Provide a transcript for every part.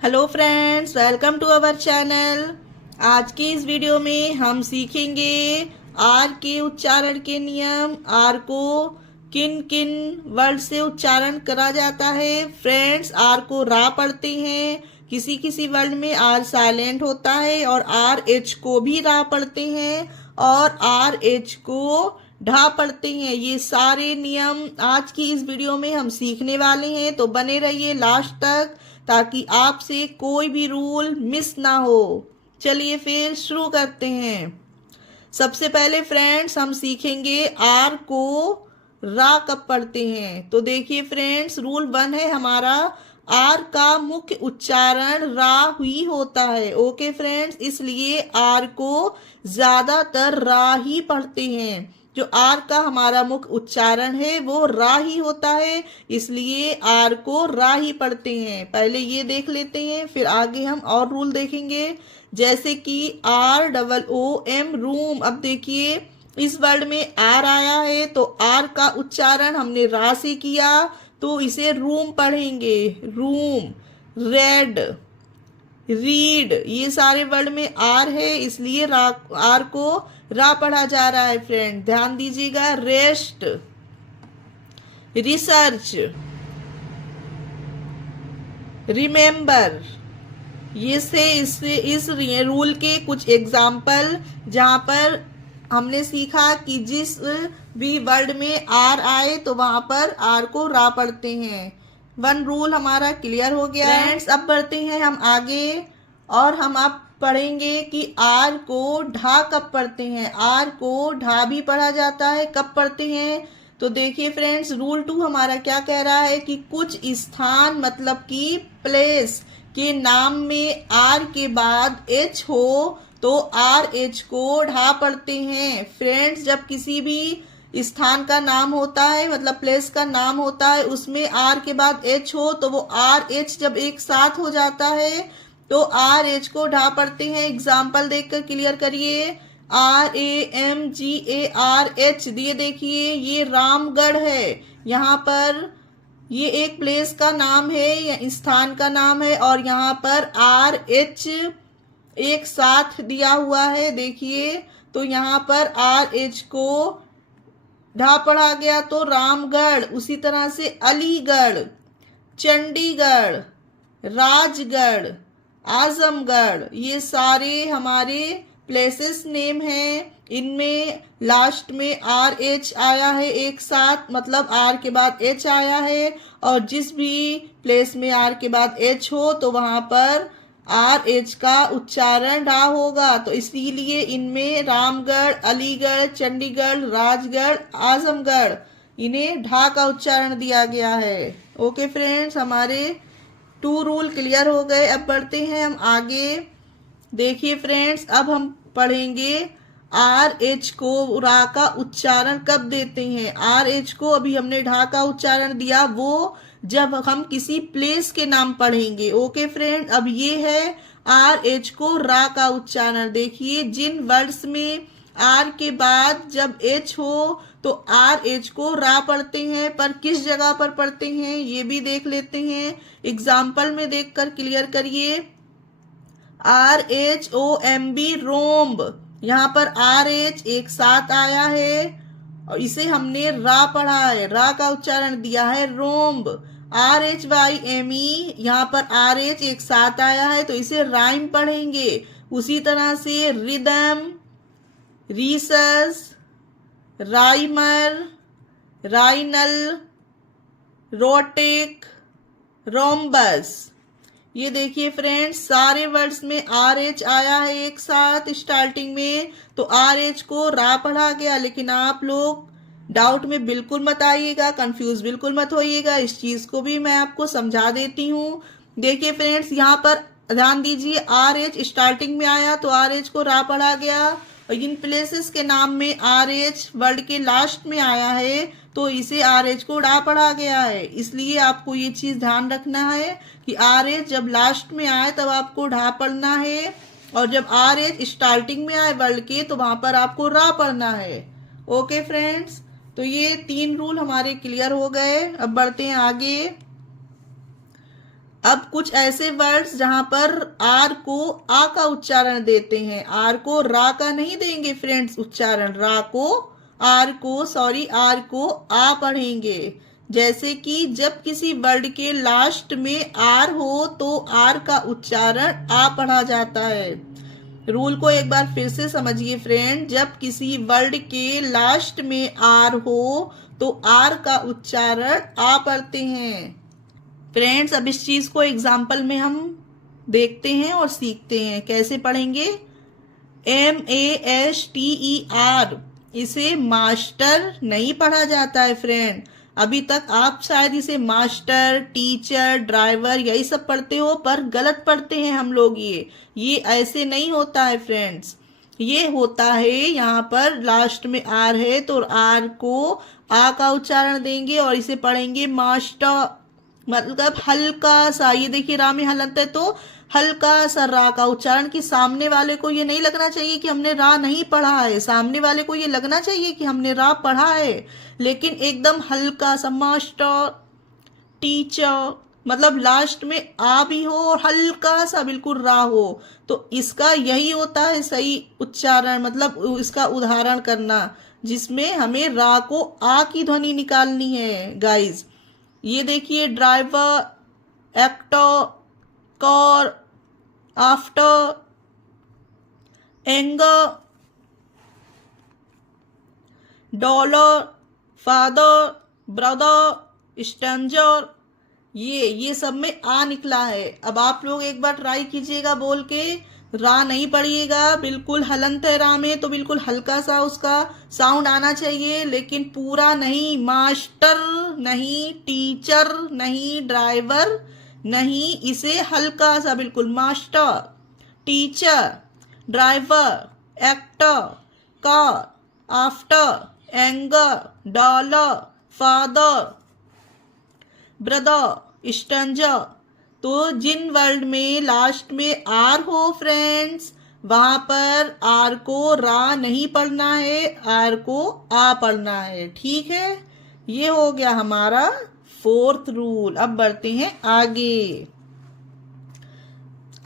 Hello friends, welcome to our channel. आज की इस वीडियो में हम सीखेंगे आर के उच्चारण के नियम। आर को किन किन वर्ड से उच्चारण करा जाता है। फ्रेंड्स, आर को रा पढ़ते हैं, किसी किसी वर्ड में आर साइलेंट होता है, और आर एच को भी रा पढ़ते हैं, और आर एच को ढा पढ़ते हैं। ये सारे नियम आज की इस वीडियो में हम सीखने वाले हैं, तो बने रहिए लास्ट तक ताकि आपसे कोई भी रूल मिस ना हो। चलिए फिर शुरू करते हैं। सबसे पहले फ्रेंड्स हम सीखेंगे आर को रा कब पढ़ते हैं। तो देखिए फ्रेंड्स, रूल 1 है हमारा, आर का मुख्य उच्चारण रा ही होता है। ओके फ्रेंड्स, इसलिए आर को ज्यादातर रा ही पढ़ते हैं। जो आर का हमारा मुख्य उच्चारण है वो रा ही होता है, इसलिए आर को रा ही पढ़ते हैं। पहले ये देख लेते हैं, फिर आगे हम और रूल देखेंगे। जैसे कि ROOM रूम। अब देखिए इस वर्ड में आर आया है, तो आर का उच्चारण हमने रा से किया, तो इसे रूम पढ़ेंगे। रूम, रेड, रीड, ये सारे वर्ड में आर है, इसलिए आर को रा पढ़ा जा रहा है। फ्रेंड ध्यान दीजिएगा। रेस्ट, रिसर्च, रिमेम्बर, ये से इस रूल के कुछ एग्जाम्पल जहां पर हमने सीखा कि जिस भी वर्ड में आर आए तो वहां पर आर को रा पढ़ते हैं। 1 रूल हमारा क्लियर हो गया फ्रेंड्स। अब बढ़ते हैं हम आगे, और हम अब पढ़ेंगे कि आर को ढा कब पढ़ते हैं। आर को ढा भी पढ़ा जाता है, कब पढ़ते हैं। तो देखिए फ्रेंड्स, रूल 2 हमारा क्या कह रहा है कि कुछ स्थान मतलब कि प्लेस के नाम में आर के बाद एच हो तो आर एच को ढा पढ़ते हैं। फ्रेंड्स, जब किसी भी स्थान का नाम होता है, मतलब प्लेस का नाम होता है, उसमें आर के बाद एच हो तो वो आर एच जब एक साथ हो जाता है तो आर एच को ढा पढ़ते हैं। एग्जाम्पल देखकर क्लियर करिए। RAMGARH दिए, देखिए ये रामगढ़ है। यहाँ पर ये एक प्लेस का नाम है या स्थान का नाम है, और यहाँ पर RH एक साथ दिया हुआ है। देखिए, तो यहाँ पर RH को ढा पढ़ा गया तो रामगढ़। उसी तरह से अलीगढ़, चंडीगढ़, राजगढ़, आजमगढ़, ये सारे हमारे प्लेसेस नेम हैं। इनमें लास्ट में आर एच आया है एक साथ, मतलब आर के बाद एच आया है, और जिस भी प्लेस में आर के बाद एच हो तो वहां पर आर एच का उच्चारण ढा होगा। तो इसीलिए इनमें रामगढ़, अलीगढ़, चंडीगढ़, राजगढ़, आजमगढ़, इन्हें ढा का उच्चारण दिया गया है। ओके फ्रेंड्स, हमारे 2 रूल क्लियर हो गए। अब बढ़ते हैं हम आगे। देखिए फ्रेंड्स, अब हम पढ़ेंगे आर एच को रा का उच्चारण कब देते हैं। आर एच को अभी हमने ढा का उच्चारण दिया, वो जब हम किसी प्लेस के नाम पढ़ेंगे। ओके फ्रेंड, अब ये है आर एच को रा का उच्चारण। देखिए, जिन वर्ड्स में आर के बाद जब एच हो तो आर एच को रा पढ़ते हैं, पर किस जगह पर पढ़ते हैं ये भी देख लेते हैं। एग्जाम्पल में देखकर क्लियर करिए। RHOMB रोम्ब, यहाँ पर आर एच एक साथ आया है और इसे हमने रा पढ़ा है, रा का उच्चारण दिया है रोम्ब। RHYME, यहाँ पर आर एच एक साथ आया है तो इसे राइम पढ़ेंगे। उसी तरह से रिदम, रीसस, राइमर, राइनल, रोटेक, रोम्बस। ये देखिए फ्रेंड्स, सारे वर्ड्स में आर एच आया है एक साथ स्टार्टिंग में, तो आर एच को रा पढ़ा गया। लेकिन आप लोग डाउट में बिल्कुल मत आइएगा, कंफ्यूज बिल्कुल मत होइएगा, इस चीज को भी मैं आपको समझा देती हूँ। देखिए फ्रेंड्स, यहाँ पर ध्यान दीजिए, आर एच स्टार्टिंग में आया तो आर एच को रा पढ़ा गया, और इन प्लेसेस के नाम में आर एच वर्ड के लास्ट में आया है तो इसे आर एच को ढा पढ़ा गया है। इसलिए आपको ये चीज ध्यान रखना है कि आर एच जब लास्ट में आए तब आपको ढा पढ़ना है, और जब आर एच स्टार्टिंग में आए वर्ड के तो वहां पर आपको रा पढ़ना है। ओके फ्रेंड्स, तो ये 3 रूल हमारे क्लियर हो गए। अब बढ़ते हैं आगे। अब कुछ ऐसे वर्ड्स जहां पर आर को आ का उच्चारण देते हैं, आर को रा का नहीं देंगे फ्रेंड्स उच्चारण, आर को आ पढ़ेंगे। जैसे कि जब किसी वर्ड के लास्ट में आर हो तो आर का उच्चारण आ पढ़ा जाता है। रूल को एक बार फिर से समझिए फ्रेंड, जब किसी वर्ड के लास्ट में आर हो तो आर का उच्चारण आ पढ़ते हैं। फ्रेंड्स अब इस चीज को एग्जाम्पल में हम देखते हैं और सीखते हैं कैसे पढ़ेंगे। MASTER, इसे मास्टर नहीं पढ़ा जाता है फ्रेंड। अभी तक आप शायद इसे मास्टर, टीचर, ड्राइवर यही सब पढ़ते हो, पर गलत पढ़ते हैं हम लोग। ये ऐसे नहीं होता है फ्रेंड्स। ये होता है यहाँ पर लास्ट में आर है तो आर को आ का उच्चारण देंगे और इसे पढ़ेंगे मास्टर, मतलब हल्का सा। ये देखिए रा में हलंत है तो हल्का सा रा का उच्चारण, कि सामने वाले को ये नहीं लगना चाहिए कि हमने रा नहीं पढ़ा है, सामने वाले को ये लगना चाहिए कि हमने रा पढ़ा है, लेकिन एकदम हल्का सा। मास्टर, टीचर, मतलब लास्ट में आ भी हो और हल्का सा बिल्कुल रा हो, तो इसका यही होता है सही उच्चारण, मतलब इसका उदाहरण करना जिसमें हमें रा को आ की ध्वनि निकालनी है गाइज। ये देखिए driver, actor, car, after, anger, dollar, father, brother, stranger, ये सब में आ निकला है। अब आप लोग एक बार ट्राई कीजिएगा बोल के, रा नहीं पढ़िएगा, बिल्कुल हलंत है रा में तो बिल्कुल हल्का सा उसका साउंड आना चाहिए, लेकिन पूरा नहीं। मास्टर नहीं, टीचर नहीं, ड्राइवर नहीं, इसे हल्का सा बिल्कुल master, teacher, driver, actor, car, after, anger, dollar, father, brother, stranger. तो जिन वर्ड में लास्ट में आर हो फ्रेंड्स, वहां पर आर को रा नहीं पढ़ना है, आर को आ पढ़ना है। ठीक है, ये हो गया हमारा 4th रूल। अब बढ़ते हैं आगे।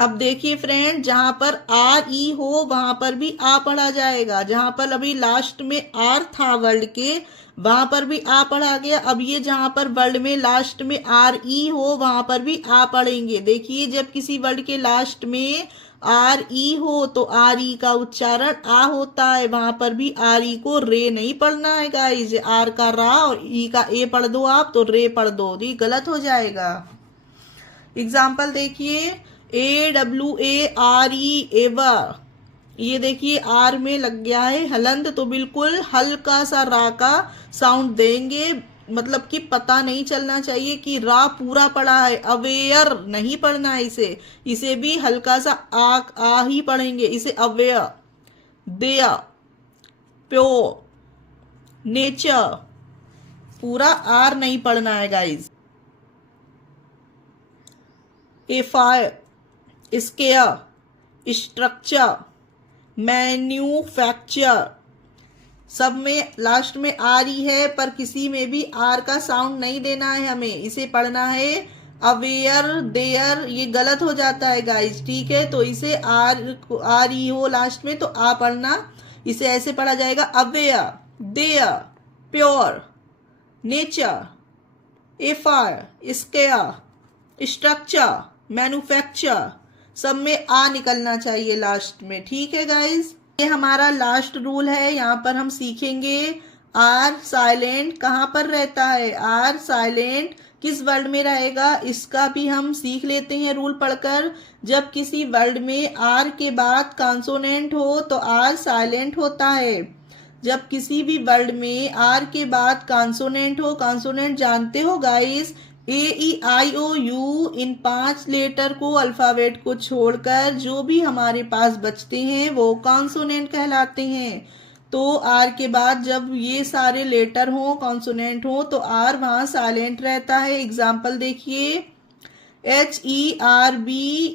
अब देखिए फ्रेंड, जहां पर आर ई हो वहां पर भी आ पढ़ा जाएगा। जहां पर अभी लास्ट में आर था वर्ड के, वहां पर भी आ पढ़ा गया। अब ये जहां पर वर्ड में लास्ट में आर ई हो वहां पर भी आ पढ़ेंगे। देखिए जब किसी वर्ड के लास्ट में आर ई हो तो आर ई का उच्चारण आ होता है, वहां पर भी आर ई को रे नहीं पढ़ना है गाइस। आर का रा और ई का ए पढ़ दो आप तो रे पढ़ दो, ये गलत हो जाएगा। एग्जाम्पल देखिए, AWARE, एवर। ये देखिए आर में लग गया है हलंत, तो बिल्कुल हल्का सा रा का साउंड देंगे, मतलब कि पता नहीं चलना चाहिए कि रा पूरा पड़ा है। अवेयर नहीं पढ़ना है इसे भी हल्का सा आ ही पढ़ेंगे। इसे अवेयर, देयर, प्योर, नेचर, पूरा आर नहीं पढ़ना है गाइज। ए फायर, स्केयर, स्ट्रक्चर, मैन्युफैक्चर, सब में लास्ट में आर ही है, पर किसी में भी आर का साउंड नहीं देना है हमें। इसे पढ़ना है अवेयर, देयर, ये गलत हो जाता है गाइस। ठीक है, तो इसे आर ही हो लास्ट में तो आ पढ़ना। इसे ऐसे पढ़ा जाएगा aware, there, pure, nature, afire, scare, structure, manufacture, सब में आ निकलना चाहिए लास्ट में। ठीक है गाइज, ये हमारा लास्ट रूल है। यहाँ पर हम सीखेंगे आर साइलेंट कहाँ पर रहता है, आर साइलेंट किस वर्ड में रहेगा, इसका भी हम सीख लेते हैं रूल पढ़कर। जब किसी वर्ड में आर के बाद कॉन्सोनेंट हो तो आर साइलेंट होता है। जब किसी भी वर्ड में आर के बाद कॉन्सोनेंट हो, कॉन्सोनेंट जानते हो गाइस, AEIOU, इन 5 लेटर को, अल्फाबेट को छोड़कर जो भी हमारे पास बचते हैं वो कॉन्सोनेंट कहलाते हैं। तो आर के बाद जब ये सारे लेटर हो, कॉन्सोनेंट हो, तो आर वहां साइलेंट रहता है। एग्जाम्पल देखिए, HERB,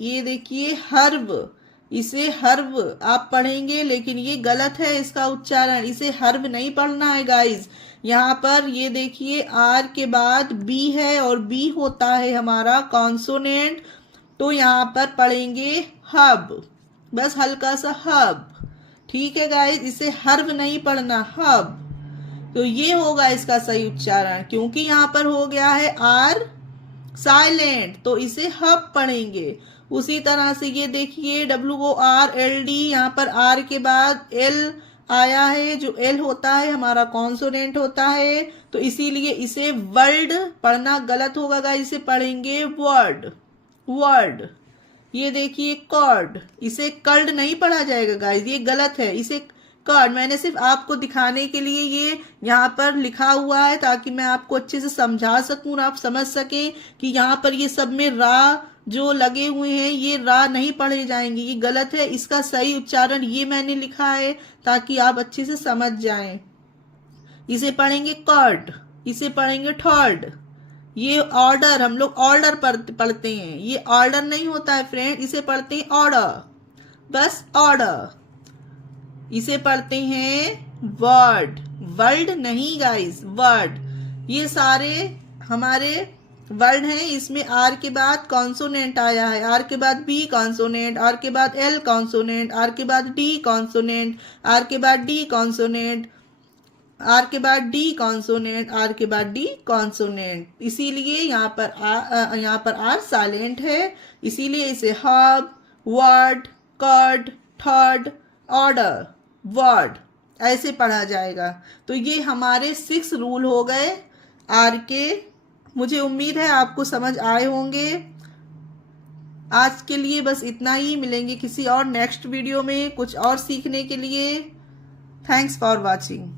ये देखिए हर्ब, इसे हर्ब आप पढ़ेंगे लेकिन ये गलत है इसका उच्चारण, इसे हर्ब नहीं पढ़ना है गाइज। यहाँ पर ये देखिए आर के बाद बी है और बी होता है हमारा कॉन्सोनेंट, तो यहाँ पर पढ़ेंगे हब, बस हल्का सा हब। ठीक है गाइस, इसे हर्ब नहीं पढ़ना, हब। तो ये होगा इसका सही उच्चारण, क्योंकि यहाँ पर हो गया है आर साइलेंट, तो इसे हब पढ़ेंगे। उसी तरह से ये देखिए WORLD, यहाँ पर आर के बाद एल आया है, जो एल होता है हमारा कॉन्सोनेंट होता है, तो इसीलिए इसे वर्ड पढ़ना गलत होगा गाइस, इसे पढ़ेंगे वर्ड, वर्ड। ये देखिए कर्ड, इसे कर्ड नहीं पढ़ा जाएगा गाइस, ये गलत है, इसे कर्ड। मैंने सिर्फ आपको दिखाने के लिए ये यहाँ पर लिखा हुआ है, ताकि मैं आपको अच्छे से समझा सकूं और आप समझ सकें कि यहाँ पर ये सब में रा जो लगे हुए हैं ये रा नहीं पढ़े जाएंगे, ये गलत है। इसका सही उच्चारण ये मैंने लिखा है ताकि आप अच्छे से समझ जाएं। इसे पढ़ेंगे कर्ड, इसे पढ़ेंगे थर्ड। ये ऑर्डर, हम लोग ऑर्डर पढ़ते हैं, ये ऑर्डर नहीं होता है फ्रेंड, इसे पढ़ते हैं ऑर्डर, बस ऑर्डर। इसे पढ़ते हैं वर्ड, वर्ड नहीं गाइस, वर्ड। ये सारे हमारे वर्ड हैं, इसमें आर के बाद कॉन्सोनेंट आया है, आर के बाद बी कॉन्सोनेंट, आर के बाद एल कॉन्सोनेंट, आर के बाद डी कॉन्सोनेंट, आर के बाद डी कॉन्सोनेंट, आर के बाद डी कॉन्सोनेंट, आर के बाद डी कॉन्सोनेंट। इसीलिए यहाँ पर आर साइलेंट है, इसीलिए इसे herb, word, curd, third, order, word ऐसे पढ़ा जाएगा। तो ये हमारे 6 रूल हो गए आर के। मुझे उम्मीद है आपको समझ आए होंगे। आज के लिए बस इतना ही, मिलेंगे किसी और नेक्स्ट वीडियो में कुछ और सीखने के लिए। Thanks for watching.